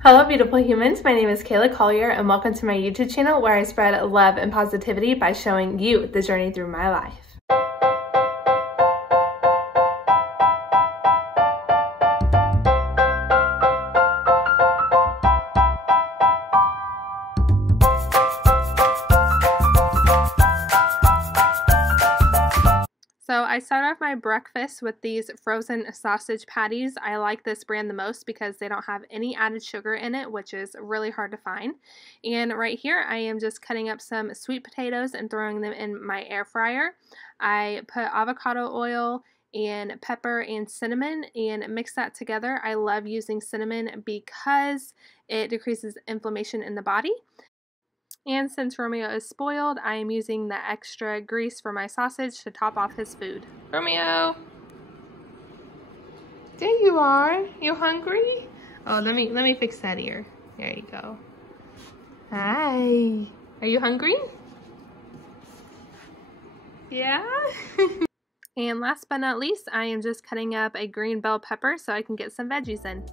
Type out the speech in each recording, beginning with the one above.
Hello beautiful humans, my name is Kayla Collier and welcome to my YouTube channel where I spread love and positivity by showing you the journey through my life. So I start off my breakfast with these frozen sausage patties. I like this brand the most because they don't have any added sugar in it, which is really hard to find. And right here I am just cutting up some sweet potatoes and throwing them in my air fryer. I put avocado oil and pepper and cinnamon and mix that together. I love using cinnamon because it decreases inflammation in the body. And since Romeo is spoiled, I am using the extra grease for my sausage to top off his food. Romeo! There you are. You hungry? Oh, let me fix that ear. There you go. Hi. Are you hungry? Yeah? And last but not least, I am just cutting up a green bell pepper so I can get some veggies in.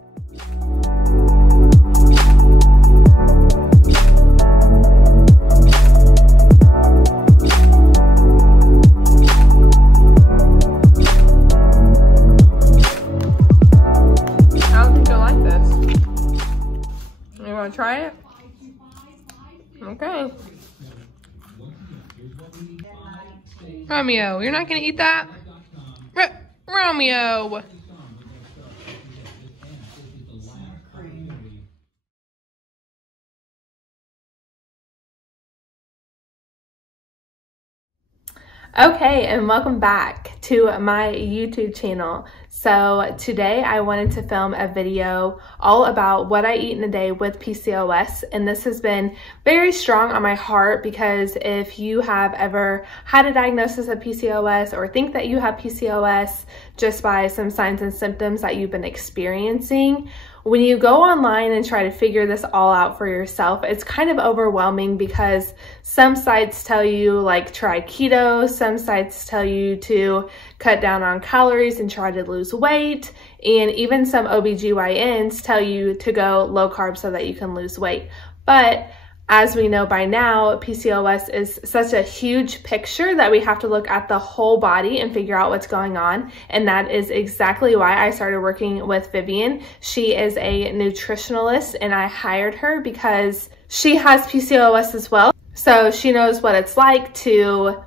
Try it? Okay. Romeo, you're not gonna eat that? Romeo! Okay, and welcome back to my YouTube channel. So today I wanted to film a video all about what I eat in a day with PCOS, and this has been very strong on my heart because if you have ever had a diagnosis of PCOS or think that you have PCOS just by some signs and symptoms that you've been experiencing, when you go online and try to figure this all out for yourself, it's kind of overwhelming because some sites tell you like try keto, some sites tell you to cut down on calories and try to lose weight, and even some OBGYNs tell you to go low carb so that you can lose weight. But as we know by now, PCOS is such a huge picture that we have to look at the whole body and figure out what's going on. And that is exactly why I started working with Vivian. She is a nutritionalist and I hired her because she has PCOS as well. So she knows what it's like to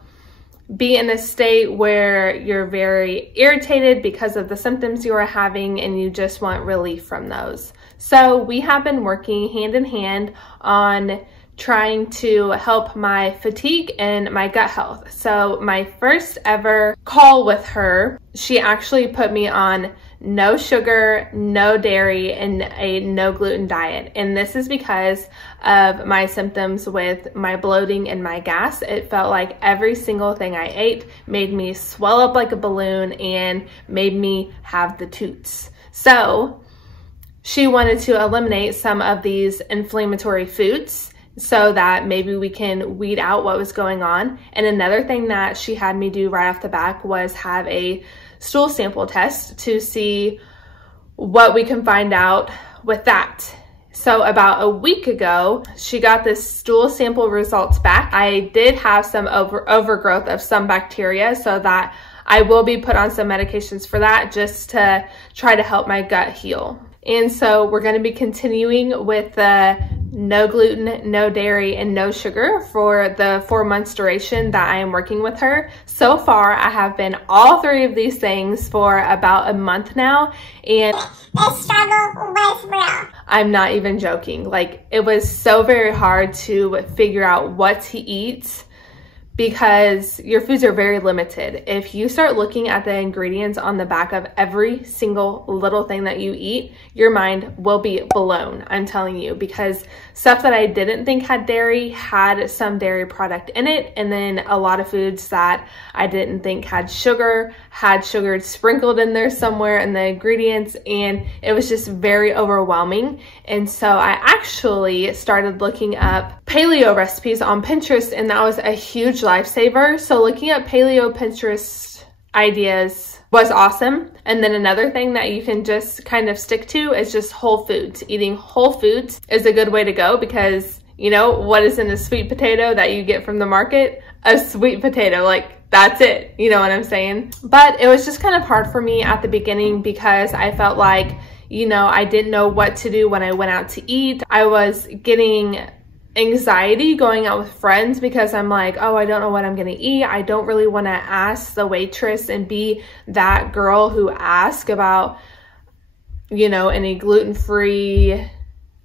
be in a state where you're very irritated because of the symptoms you are having and you just want relief from those. So we have been working hand in hand on trying to help my fatigue and my gut health. So my first ever call with her, she actually put me on no sugar, no dairy, and a no gluten diet. And this is because of my symptoms with my bloating and my gas. It felt like every single thing I ate made me swell up like a balloon and made me have the toots. So she wanted to eliminate some of these inflammatory foods so that maybe we can weed out what was going on. And another thing that she had me do right off the bat was have a stool sample test to see what we can find out with that. So about a week ago, she got this stool sample results back. I did have some overgrowth of some bacteria, so that I will be put on some medications for that just to try to help my gut heal. And so we're going to be continuing with the no gluten, no dairy, and no sugar for the 4 months duration that I am working with her. So far, I have been all three of these things for about a month now, and the struggle was real. I'm not even joking. Like, it was so very hard to figure out what to eat because your foods are very limited. If you start looking at the ingredients on the back of every single little thing that you eat, your mind will be blown, I'm telling you, because stuff that I didn't think had dairy had some dairy product in it, and then a lot of foods that I didn't think had sugar sprinkled in there somewhere in the ingredients, and it was just very overwhelming. And so I actually started looking up paleo recipes on Pinterest, and that was a huge lifesaver. So looking at paleo Pinterest ideas was awesome. And then another thing that you can just kind of stick to is just whole foods. Eating whole foods is a good way to go because, you know, what is in a sweet potato that you get from the market? A sweet potato, like that's it. You know what I'm saying? But it was just kind of hard for me at the beginning because I felt like, you know, I didn't know what to do when I went out to eat. I was getting anxiety going out with friends because I'm like, oh, I don't know what I'm gonna eat. I don't really want to ask the waitress and be that girl who asks about, you know, any gluten-free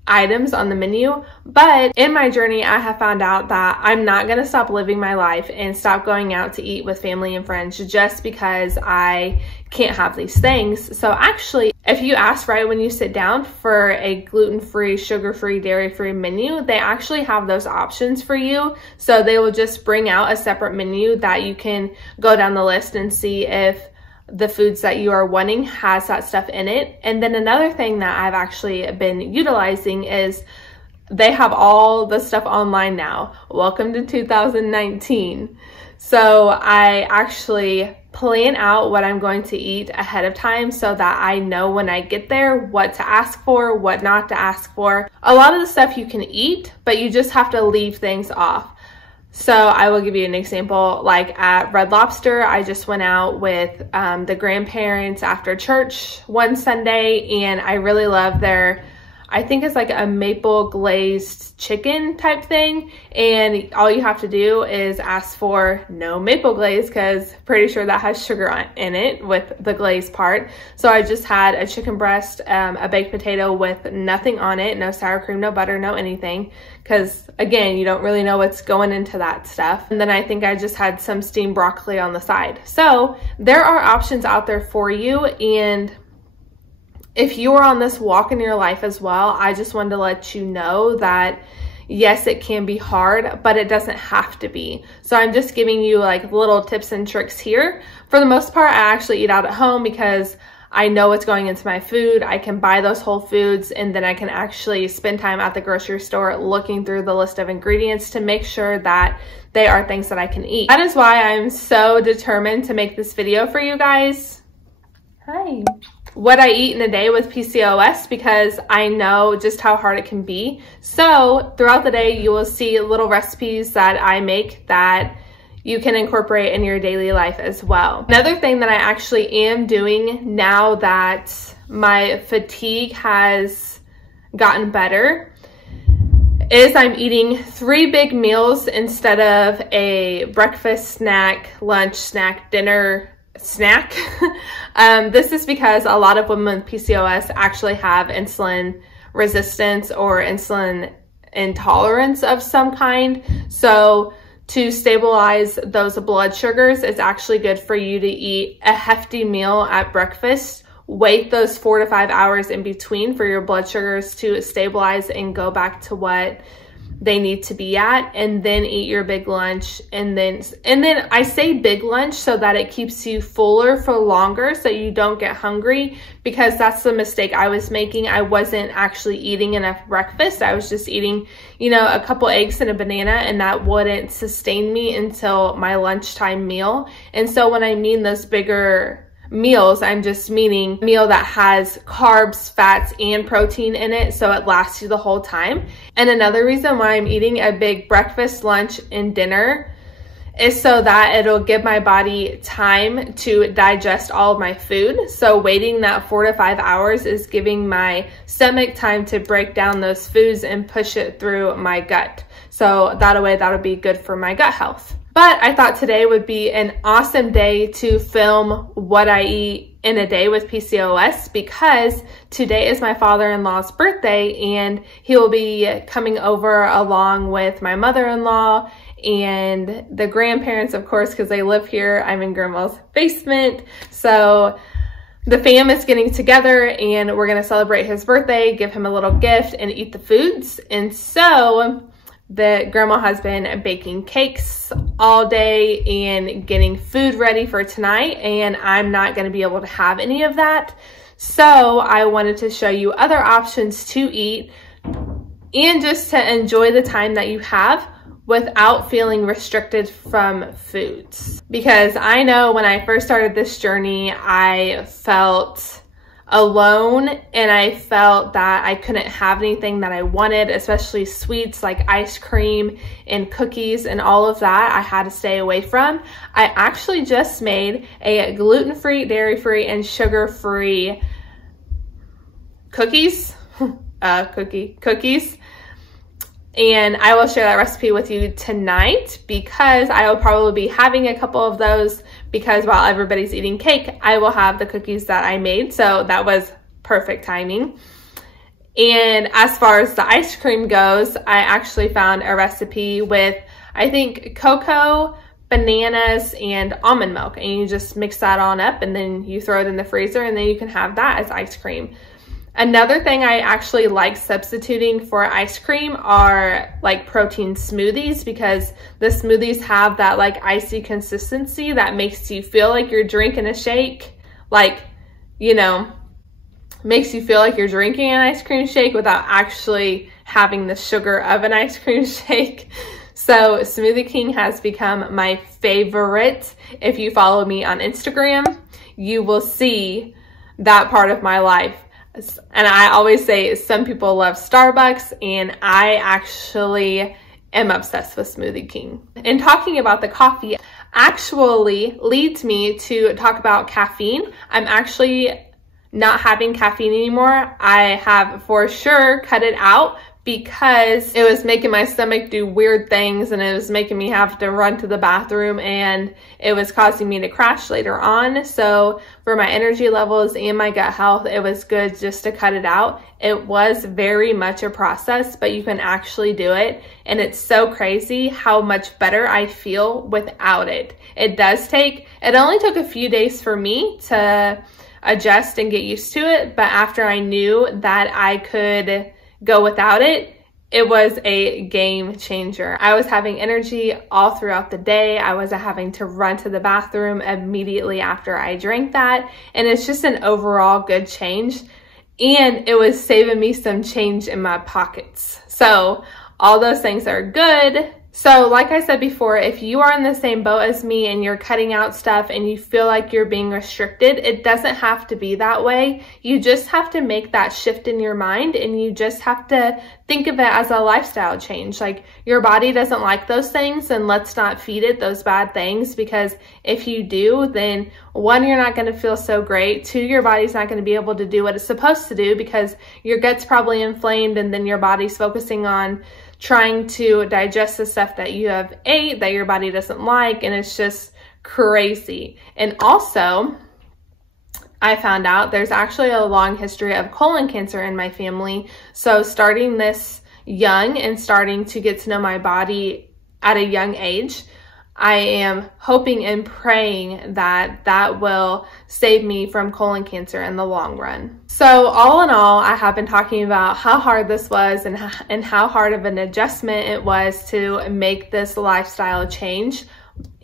items on the menu. But in my journey, I have found out that I'm not gonna stop living my life and stop going out to eat with family and friends just because I can't have these things. So actually, if you ask right when you sit down for a gluten-free, sugar-free, dairy-free menu, they actually have those options for you. So they will just bring out a separate menu that you can go down the list and see if the foods that you are wanting has that stuff in it. And then another thing that I've actually been utilizing is they have all the stuff online now. Welcome to 2019. So I actually plan out what I'm going to eat ahead of time so that I know when I get there what to ask for, what not to ask for. A lot of the stuff you can eat, but you just have to leave things off. So I will give you an example. Like at Red Lobster, I just went out with the grandparents after church one Sunday, and I really love their, I think it's like a maple glazed chicken type thing. And all you have to do is ask for no maple glaze because pretty sure that has sugar in it with the glaze part. So I just had a chicken breast, a baked potato with nothing on it, no sour cream, no butter, no anything. Because again, you don't really know what's going into that stuff. And then I think I just had some steamed broccoli on the side. So there are options out there for you. And if you're on this walk in your life as well, I just wanted to let you know that yes, it can be hard, but it doesn't have to be. So I'm just giving you like little tips and tricks here. For the most part, I actually eat out at home because I know what's going into my food. I can buy those whole foods, and then I can actually spend time at the grocery store looking through the list of ingredients to make sure that they are things that I can eat. That is why I'm so determined to make this video for you guys. Hi. What I eat in a day with PCOS, because I know just how hard it can be. So throughout the day, you will see little recipes that I make that you can incorporate in your daily life as well. Another thing that I actually am doing now that my fatigue has gotten better is I'm eating 3 big meals instead of a breakfast, snack, lunch, snack, dinner, snack. This is because a lot of women with PCOS actually have insulin resistance or insulin intolerance of some kind. So to stabilize those blood sugars, it's actually good for you to eat a hefty meal at breakfast. Wait those 4 to 5 hours in between for your blood sugars to stabilize and go back to what they need to be at, and then eat your big lunch. And then I say big lunch so that it keeps you fuller for longer so you don't get hungry, because that's the mistake I was making. I wasn't actually eating enough breakfast. I was just eating, you know, a couple eggs and a banana, and that wouldn't sustain me until my lunchtime meal. And so when I mean those bigger meals, I'm just meaning a meal that has carbs, fats, and protein in it, so it lasts you the whole time. And another reason why I'm eating a big breakfast, lunch, and dinner is so that it'll give my body time to digest all of my food. So waiting that 4 to 5 hours is giving my stomach time to break down those foods and push it through my gut. So that way, that'll be good for my gut health. But I thought today would be an awesome day to film what I eat in a day with PCOS, because today is my father-in-law's birthday, and he will be coming over along with my mother-in-law and the grandparents, of course, because they live here. I'm in grandma's basement. So the fam is getting together, and we're going to celebrate his birthday, give him a little gift, and eat the foods. And so the grandma has been baking cakes all day and getting food ready for tonight, and I'm not going to be able to have any of that. So I wanted to show you other options to eat and just to enjoy the time that you have without feeling restricted from foods. Because I know when I first started this journey, I felt alone and I felt that I couldn't have anything that I wanted, especially sweets like ice cream and cookies and all of that I had to stay away from. I actually just made a gluten-free, dairy-free, and sugar-free cookies. Cookies. And I will share that recipe with you tonight because I will probably be having a couple of those, because while everybody's eating cake, I will have the cookies that I made. So that was perfect timing. And as far as the ice cream goes, I actually found a recipe with, I think, cocoa, bananas, and almond milk. And you just mix that on up and then you throw it in the freezer and then you can have that as ice cream. Another thing I actually like substituting for ice cream are like protein smoothies, because the smoothies have that like icy consistency that makes you feel like you're drinking a shake. Like, you know, makes you feel like you're drinking an ice cream shake without actually having the sugar of an ice cream shake. So Smoothie King has become my favorite. If you follow me on Instagram, you will see that part of my life. And I always say some people love Starbucks, and I actually am obsessed with Smoothie King. And talking about the coffee actually leads me to talk about caffeine. I'm actually not having caffeine anymore. I have for sure cut it out because it was making my stomach do weird things and it was making me have to run to the bathroom and it was causing me to crash later on. So for my energy levels and my gut health, it was good just to cut it out. It was very much a process, but you can actually do it. And it's so crazy how much better I feel without it. It only took a few days for me to adjust and get used to it. But after I knew that I could go without it, it was a game changer. I was having energy all throughout the day. I wasn't having to run to the bathroom immediately after I drank that. And it's just an overall good change. And it was saving me some change in my pockets. So all those things are good. So like I said before, if you are in the same boat as me and you're cutting out stuff and you feel like you're being restricted, it doesn't have to be that way. You just have to make that shift in your mind, and you just have to think of it as a lifestyle change. Like, your body doesn't like those things, and let's not feed it those bad things, because if you do, then one, you're not going to feel so great. Two, your body's not going to be able to do what it's supposed to do because your gut's probably inflamed, and then your body's focusing on trying to digest the stuff that you have ate that your body doesn't like, and it's just crazy. And also, I found out there's actually a long history of colon cancer in my family. So starting this young and starting to get to know my body at a young age, I am hoping and praying that that will save me from colon cancer in the long run. So all in all, I have been talking about how hard this was and how hard of an adjustment it was to make this lifestyle change.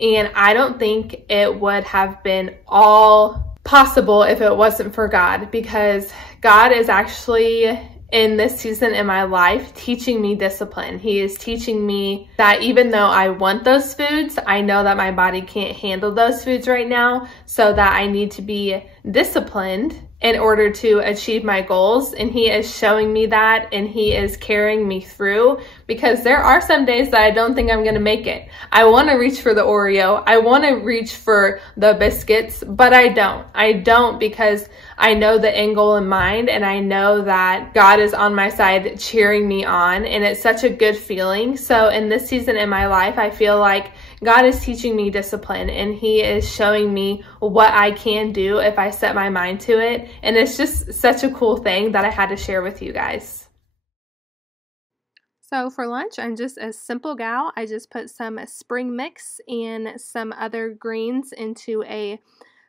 And I don't think it would have been all possible if it wasn't for God, because God is actually in this season in my life teaching me discipline. He is teaching me that even though I want those foods, I know that my body can't handle those foods right now, so that I need to be disciplined in order to achieve my goals. And He is showing me that, and He is carrying me through, because there are some days that I don't think I'm gonna make it. I wanna reach for the Oreo, I wanna reach for the biscuits, but I don't, because I know the end goal in mind, and I know that God is on my side cheering me on, and it's such a good feeling. So in this season in my life, I feel like God is teaching me discipline, and He is showing me what I can do if I set my mind to it. And it's just such a cool thing that I had to share with you guys. So for lunch, I'm just a simple gal. I just put some spring mix and some other greens into a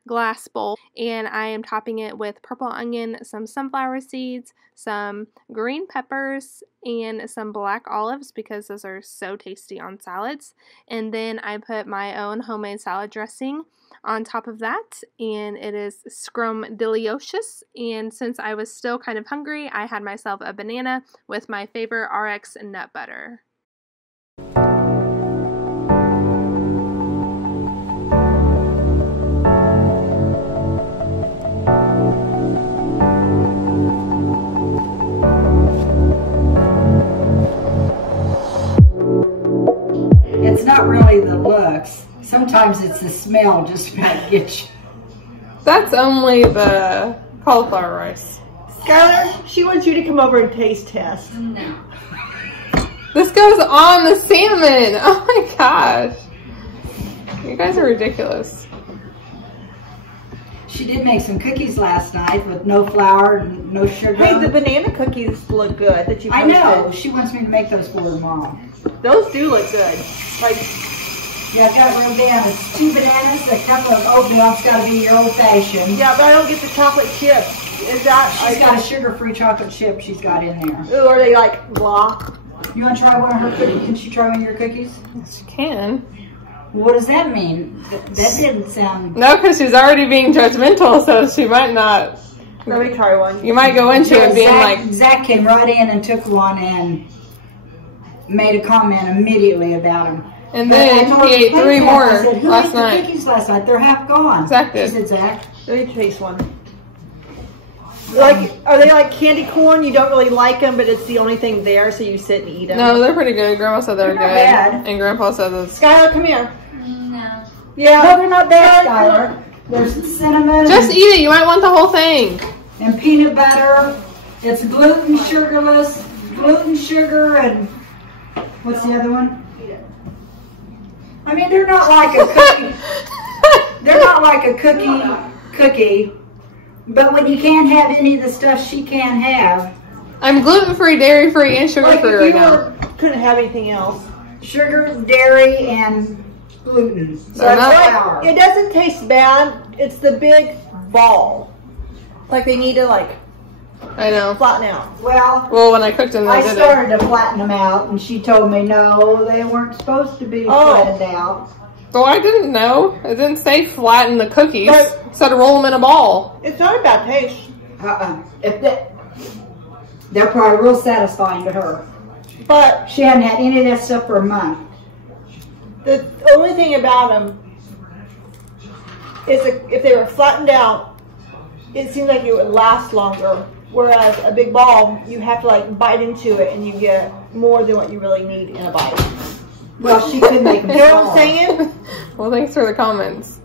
glass bowl, and I am topping it with purple onion, some sunflower seeds, some green peppers, and some black olives, because those are so tasty on salads. And then I put my own homemade salad dressing on top of that, and it is scrumdiddlyocious. And since I was still kind of hungry, I had myself a banana with my favorite RX nut butter. Sometimes it's the smell just might get you. That's only the cauliflower rice. Skylar, she wants you to come over and taste test. No. This goes on the salmon. Oh my gosh. You guys are ridiculous. She did make some cookies last night with no flour and no sugar. Hey, the banana cookies look good that you I posted. know. She wants me to make those for her tomorrow. Those do look good. Like, yeah, I've got real bananas. 2 bananas, a cup of oatmeal. It's got to be your old-fashioned. yeah, but I don't get the chocolate chips. Is that? She's got a sugar-free chocolate chip she's got in there. Ooh, are they like blah? You want to try one of her cookies? Can she try one of your cookies? Yes, you can. What does that mean? That didn't sound... No, because she's already being judgmental, so she might not. Let me try one. You might go into it being like... Zach came right in and took one and made a comment immediately about him. And then he ate 3 more last night. Cookies last night. They're half gone. Zach did. She said, Zach. Let me taste one. Like, are they like candy corn? You don't really like them, but it's the only thing there, so you sit and eat them. No, they're pretty good. Grandma said they're good. Not bad. And Grandpa said those. Skylar, come here. No. Yeah. No, they're not bad, Skylar. There's cinnamon. Just eat it. You might want the whole thing. And peanut butter. It's gluten, sugarless, gluten, sugar, and what's the other one? I mean, they're not like a cookie. They're not like a cookie. But when you can't have any of the stuff she can't have. I'm gluten-free, dairy-free, and sugar-free right now. Couldn't have anything else. Sugar, dairy, and gluten. So They're that's not- flour. It doesn't taste bad. It's the big ball. Like they need to like I know. flatten out. Well, when I cooked them, I they did it. started to flatten them out, and she told me, no, they weren't supposed to be flattened out. Well, I didn't know. It didn't say flatten the cookies. But- It said roll them in a ball. It's not a bad taste. If they're probably real satisfying to her. But She hadn't had any of that stuff for a month. the only thing about them is if they were flattened out, it seems like it would last longer. Whereas a big ball, you have to like bite into it and you get more than what you really need in a bite. Well, she could make them You know what I'm smaller. saying? Well, thanks for the comments.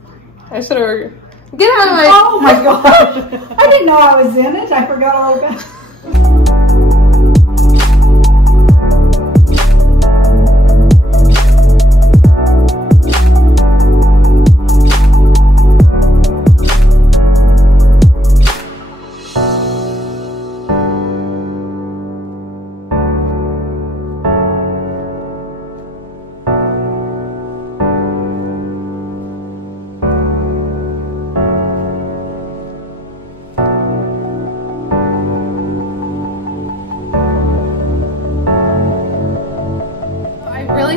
I should have... Get out of my... Oh my gosh. I didn't know I was in it. I forgot all about it.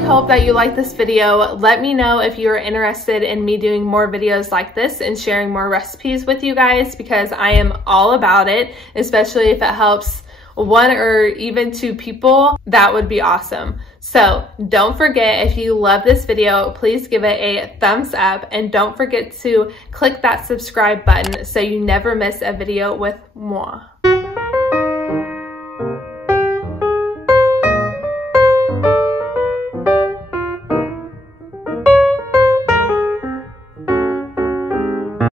Hope that you like this video. Let me know if you're interested in me doing more videos like this and sharing more recipes with you guys, because I am all about it, especially if it helps 1 or even 2 people. That would be awesome. So don't forget, if you love this video, please give it a thumbs up, and don't forget to click that subscribe button so you never miss a video with moi.